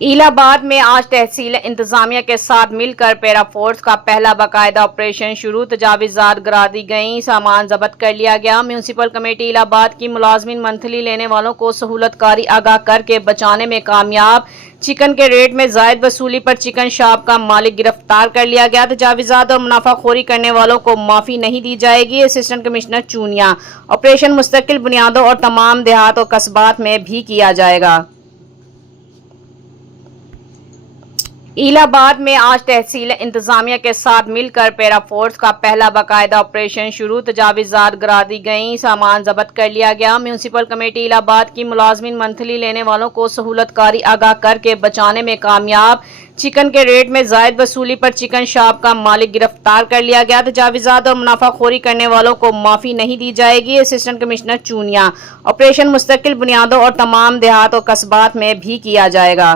इलाहाबाद में आज तहसील इंतजामिया के साथ मिलकर पैरा फोर्स का पहला बाकायदा ऑपरेशन शुरू। तजावीज़ात गिरा दी गई, सामान जब्त कर लिया गया। म्यूनसिपल कमेटी इलाहाबाद की मुलाजमीन मंथली लेने वालों को सहूलतकारी आगाह करके बचाने में कामयाब। चिकन के रेट में जायद वसूली पर चिकन शॉप का मालिक गिरफ्तार कर लिया गया। तजावीज़ात और मुनाफाखोरी करने वालों को माफी नहीं दी जाएगी। Assistant commissioner Chunian. ऑपरेशन मुस्तकिल बुनियादों और तमाम देहात और कस्बात में भी किया जाएगा। इलाहाबाद में आज तहसील इंतजामिया के साथ मिलकर पैरा फोर्स का पहला बाकायदा ऑपरेशन शुरू। तजावीज़ात गिरा दी गई, सामान जब्त कर लिया गया। म्यूनसिपल कमेटी इलाहाबाद की मुलाजमीन मंथली लेने वालों को सहूलतकारी आगाह करके बचाने में कामयाब। चिकन के रेट में जायद वसूली पर चिकन शॉप का मालिक गिरफ्तार कर लिया गया। तजावीज़ात और मुनाफाखोरी करने वालों को माफी नहीं दी जाएगी। Assistant commissioner Chunian. ऑपरेशन मुस्तकिल बुनियादों और तमाम देहात और कस्बात में भी किया जाएगा।